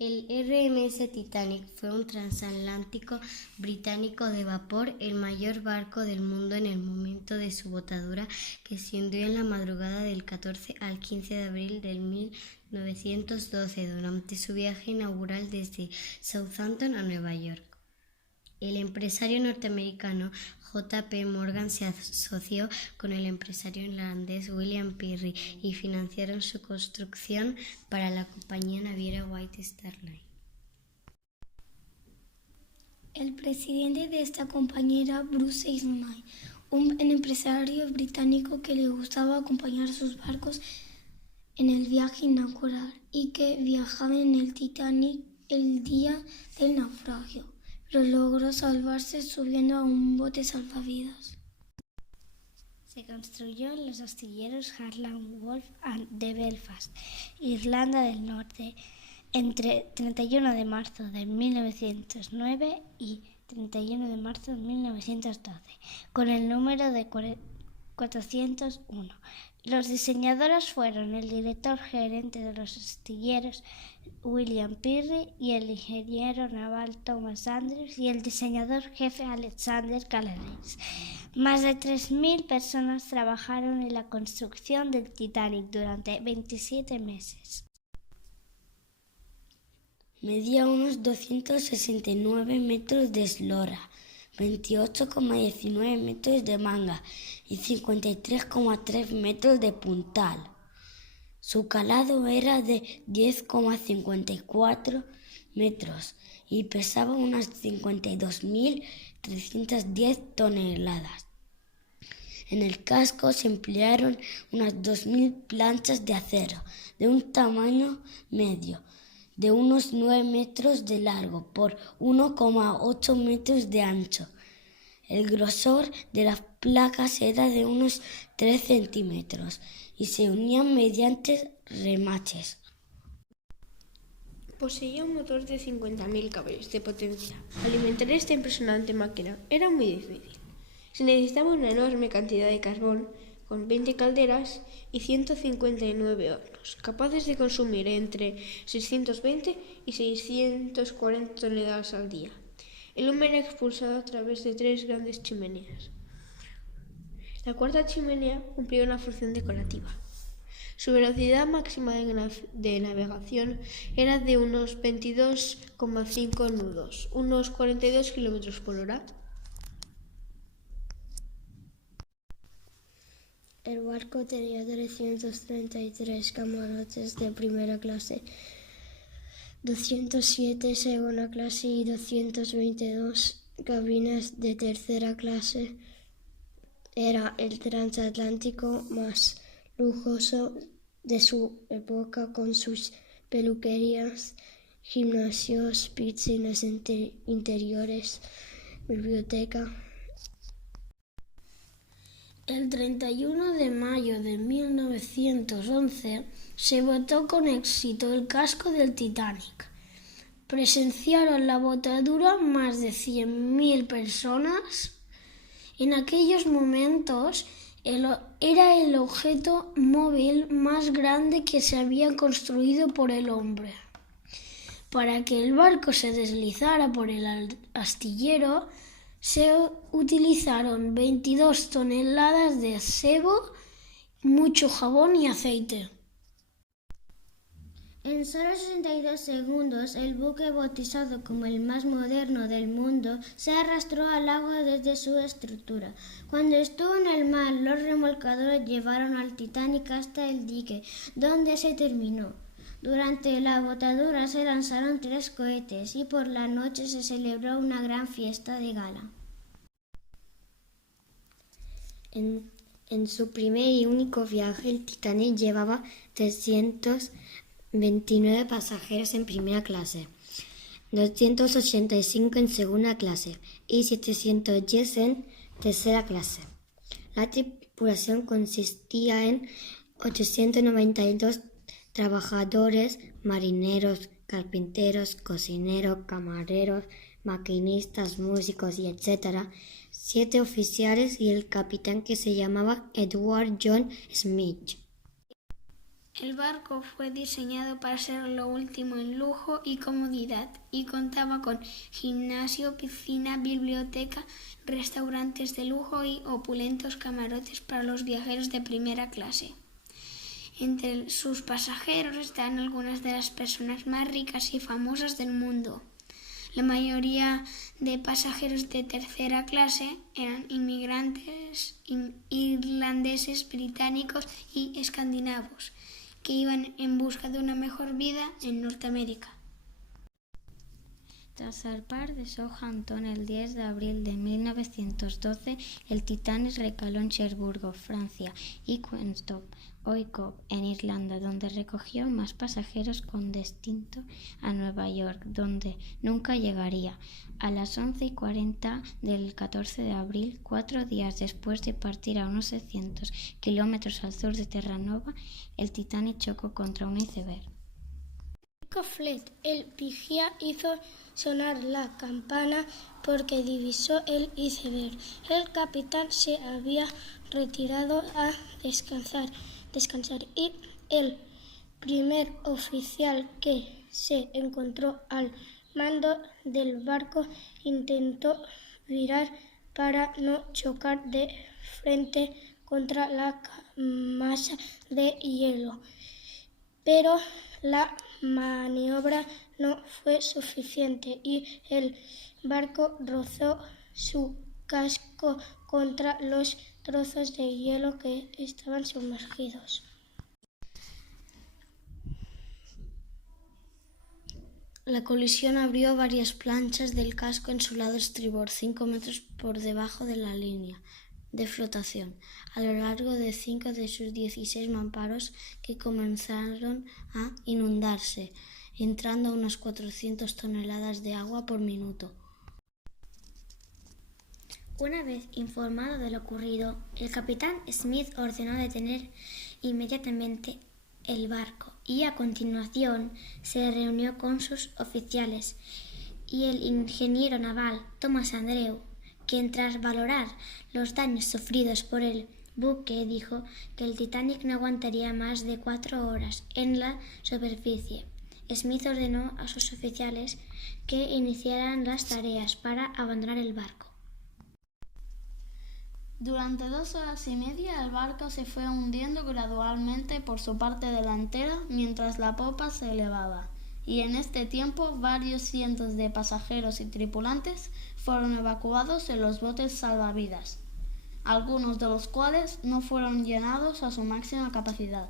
El RMS Titanic fue un transatlántico británico de vapor, el mayor barco del mundo en el momento de su botadura, que se hundió en la madrugada del 14 al 15 de abril de 1912 durante su viaje inaugural desde Southampton a Nueva York. El empresario norteamericano J. P. Morgan se asoció con el empresario irlandés William Peary y financiaron su construcción para la compañía naviera White Star Line. El presidente de esta compañía era Bruce Ismay, un empresario británico que le gustaba acompañar a sus barcos en el viaje inaugural y que viajaba en el Titanic el día del naufragio, pero logró salvarse subiendo a un bote salvavidas. Se construyó en los astilleros Harland Wolff de Belfast, Irlanda del Norte, entre 31 de marzo de 1909 y 31 de marzo de 1912, con el número de 401. Los diseñadores fueron el director gerente de los astilleros William Peary y el ingeniero naval Thomas Andrews y el diseñador jefe Alexander Callaway. Más de 3.000 personas trabajaron en la construcción del Titanic durante 27 meses. Medía unos 269 metros de eslora, 28,19 metros de manga y 53,3 metros de puntal. Su calado era de 10,54 metros y pesaba unas 52.310 toneladas. En el casco se emplearon unas 2.000 planchas de acero de un tamaño medio, de unos 9 metros de largo por 1,8 metros de ancho. El grosor de las placas era de unos 3 centímetros y se unían mediante remaches. Poseía un motor de 50.000 caballos de potencia. Alimentar esta impresionante máquina era muy difícil. Se necesitaba una enorme cantidad de carbón, con 20 calderas y 159 hornos, capaces de consumir entre 620 y 640 toneladas al día. El humo era expulsado a través de 3 grandes chimeneas. La cuarta chimenea cumplía una función decorativa. Su velocidad máxima de navegación era de unos 22,5 nudos, unos 42 km por hora. El barco tenía 333 camarotes de primera clase, 207 segunda clase y 222 cabinas de tercera clase. Era el transatlántico más lujoso de su época, con sus peluquerías, gimnasios, piscinas interiores, biblioteca. El 31 de mayo de 1911 se botó con éxito el casco del Titanic. Presenciaron la botadura más de 100.000 personas. En aquellos momentos era el objeto móvil más grande que se había construido por el hombre. Para que el barco se deslizara por el astillero, se utilizaron 22 toneladas de sebo, mucho jabón y aceite. En solo 62 segundos, el buque, bautizado como el más moderno del mundo, se arrastró al agua desde su estructura. Cuando estuvo en el mar, los remolcadores llevaron al Titanic hasta el dique, donde se terminó. Durante la botadura se lanzaron 3 cohetes y por la noche se celebró una gran fiesta de gala. En su primer y único viaje, el Titanic llevaba 329 pasajeros en primera clase, 285 en segunda clase y 710 en tercera clase. La tripulación consistía en 892 trabajadores, marineros, carpinteros, cocineros, camareros, maquinistas, músicos y etc., 7 oficiales y el capitán, que se llamaba Edward John Smith. El barco fue diseñado para ser lo último en lujo y comodidad y contaba con gimnasio, piscina, biblioteca, restaurantes de lujo y opulentos camarotes para los viajeros de primera clase. Entre sus pasajeros están algunas de las personas más ricas y famosas del mundo. La mayoría de pasajeros de tercera clase eran inmigrantes irlandeses, británicos y escandinavos que iban en busca de una mejor vida en Norteamérica. Tras zarpar de Southampton el 10 de abril de 1912, el Titanic recaló en Cherburgo, Francia, y Queenstown, Oikoop, en Irlanda, donde recogió más pasajeros con destino a Nueva York, donde nunca llegaría. A las 11:40 del 14 de abril, 4 días después de partir a unos 600 kilómetros al sur de Terranova, el Titanic chocó contra un iceberg. Fleet, el vigía, hizo sonar la campana porque divisó el iceberg. El capitán se había retirado a descansar y el primer oficial que se encontró al mando del barco intentó virar para no chocar de frente contra la masa de hielo, pero la maniobra no fue suficiente y el barco rozó su casco contra los trozos de hielo que estaban sumergidos. La colisión abrió varias planchas del casco en su lado estribor, 5 metros por debajo de la línea de flotación, a lo largo de 5 de sus 16 mamparos, que comenzaron a inundarse, entrando a unas 400 toneladas de agua por minuto. Una vez informado de lo ocurrido, el capitán Smith ordenó detener inmediatamente el barco y a continuación se reunió con sus oficiales y el ingeniero naval Thomas Andrew, quien tras valorar los daños sufridos por el buque dijo que el Titanic no aguantaría más de 4 horas en la superficie. Smith ordenó a sus oficiales que iniciaran las tareas para abandonar el barco. Durante 2 horas y media el barco se fue hundiendo gradualmente por su parte delantera mientras la popa se elevaba, y en este tiempo varios cientos de pasajeros y tripulantes fueron evacuados en los botes salvavidas, algunos de los cuales no fueron llenados a su máxima capacidad.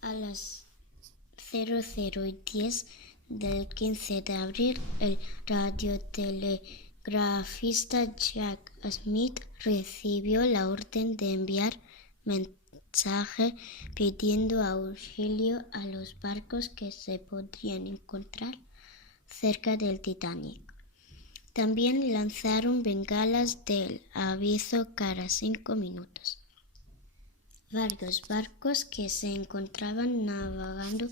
A las 00:10 del 15 de abril, el radiotelegrafista Jack Smith recibió la orden de enviar mensaje pidiendo auxilio a los barcos que se podrían encontrar cerca del Titanic. También lanzaron bengalas del aviso cada 5 minutos. Varios barcos que se encontraban navegando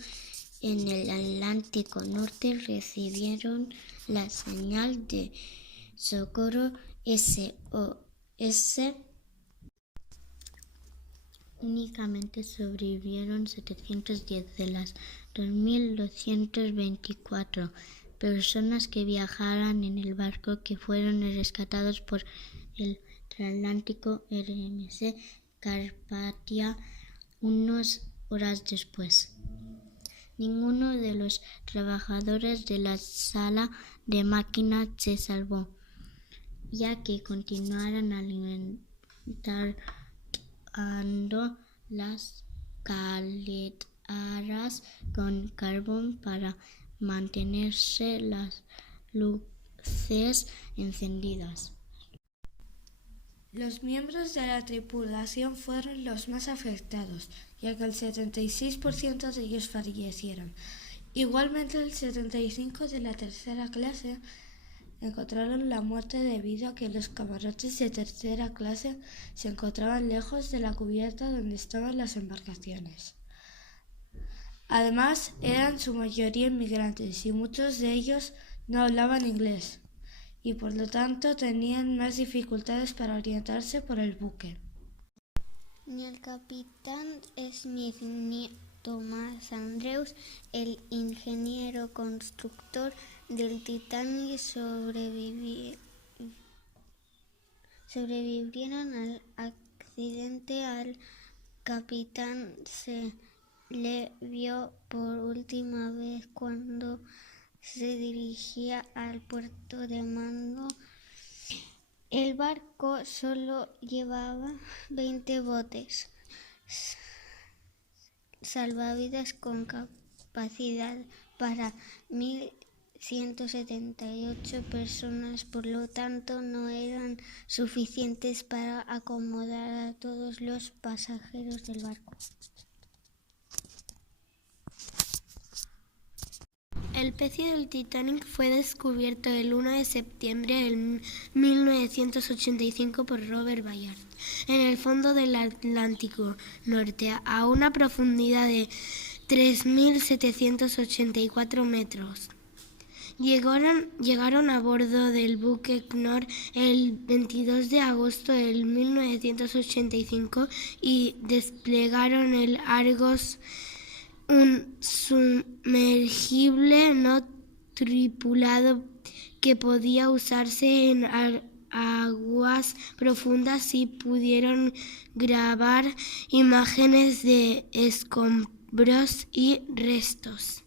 en el Atlántico Norte recibieron la señal de socorro SOS. Únicamente sobrevivieron 710 de las 2.224 personas que viajaran en el barco, que fueron rescatados por el transatlántico RMS Carpathia unas horas después. Ninguno de los trabajadores de la sala de máquinas se salvó, ya que continuaron alimentando las calderadas con carbón para mantenerse las luces encendidas. Los miembros de la tripulación fueron los más afectados, ya que el 76% de ellos fallecieron. Igualmente, el 75% de la tercera clase encontraron la muerte debido a que los camarotes de tercera clase se encontraban lejos de la cubierta donde estaban las embarcaciones. Además, eran su mayoría inmigrantes y muchos de ellos no hablaban inglés y por lo tanto tenían más dificultades para orientarse por el buque. Ni el capitán Smith ni Thomas Andrews, el ingeniero constructor del Titanic, sobrevivieron al accidente. Al capitán se le vio por última vez cuando se dirigía al puerto de mando. El barco solo llevaba 20 botes salvavidas con capacidad para 1.178 personas, por lo tanto no eran suficientes para acomodar a todos los pasajeros del barco. El pecio del Titanic fue descubierto el 1 de septiembre de 1985 por Robert Ballard en el fondo del Atlántico Norte, a una profundidad de 3.784 metros. Llegaron a bordo del buque Knorr el 22 de agosto de 1985 y desplegaron el Argos, un sumergible no tripulado que podía usarse en aguas profundas, y pudieron grabar imágenes de escombros y restos.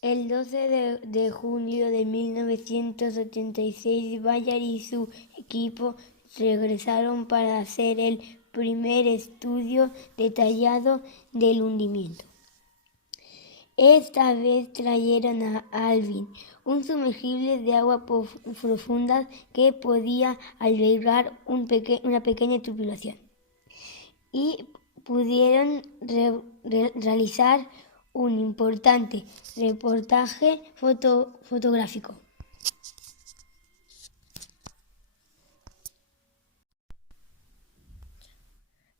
El 12 de junio de 1986, Ballard y su equipo regresaron para hacer el primer estudio detallado del hundimiento. Esta vez trajeron a Alvin, un sumergible de agua profunda que podía albergar una pequeña tripulación, y pudieron realizar un importante reportaje fotográfico.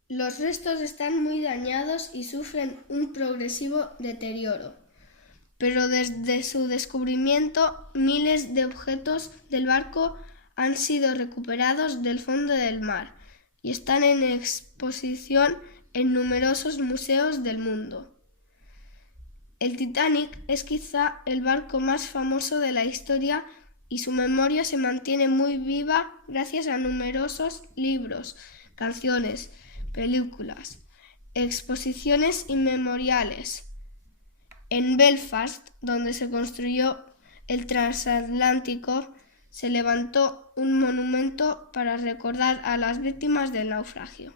Los restos están muy dañados y sufren un progresivo deterioro, pero desde su descubrimiento miles de objetos del barco han sido recuperados del fondo del mar y están en exposición en numerosos museos del mundo. El Titanic es quizá el barco más famoso de la historia y su memoria se mantiene muy viva gracias a numerosos libros, canciones, películas, exposiciones y memoriales. En Belfast, donde se construyó el transatlántico, se levantó un monumento para recordar a las víctimas del naufragio.